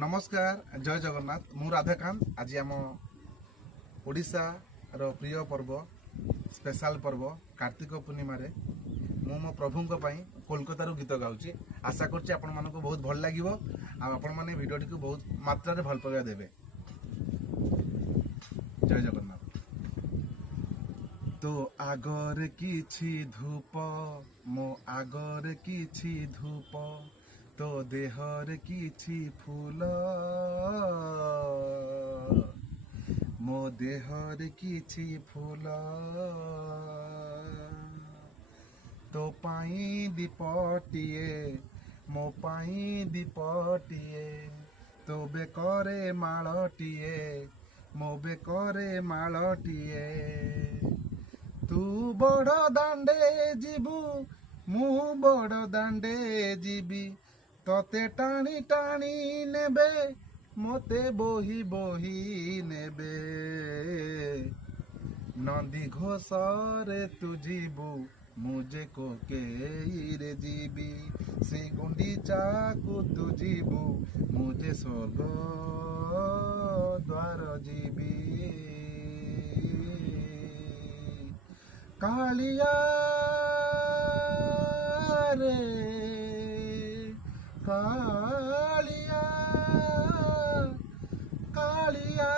नमस्कार जय जगन्नाथ मु राधाकांत आज आम ओडिशा रो प्रिय पर्व स्पेशल पर्व कार्तिक पूर्णिमा रे मु मो प्रभु कोलकाता रू गीत गाउची आशा करछि आपण मानको बहुत भल लागिवो आ आपण माने वीडियो को बहुत मात्रा रे भल पाइबा देबे। जय जगन्नाथ। तो आगर किछि धूप मो आगर किछि धूप तो देहर किछि फूल मो देहर किछि फूल तो पाई दीपटिए मो पाई दीपटिए तो बेकरे मालटिए मो बेकरे मालटिए तू बड़ दांडे जीबू मु बड़ दांडे जीबी तोते टाणी टाणी नेबे मोते बोही बोही नेबे नंदी घोषरे तू जीबू मुझे को के रे जीबी श्री गुंडीचा को तू जीबू मुझे स्वर्ग द्वार जीबी कालिया रे कालिया कालिया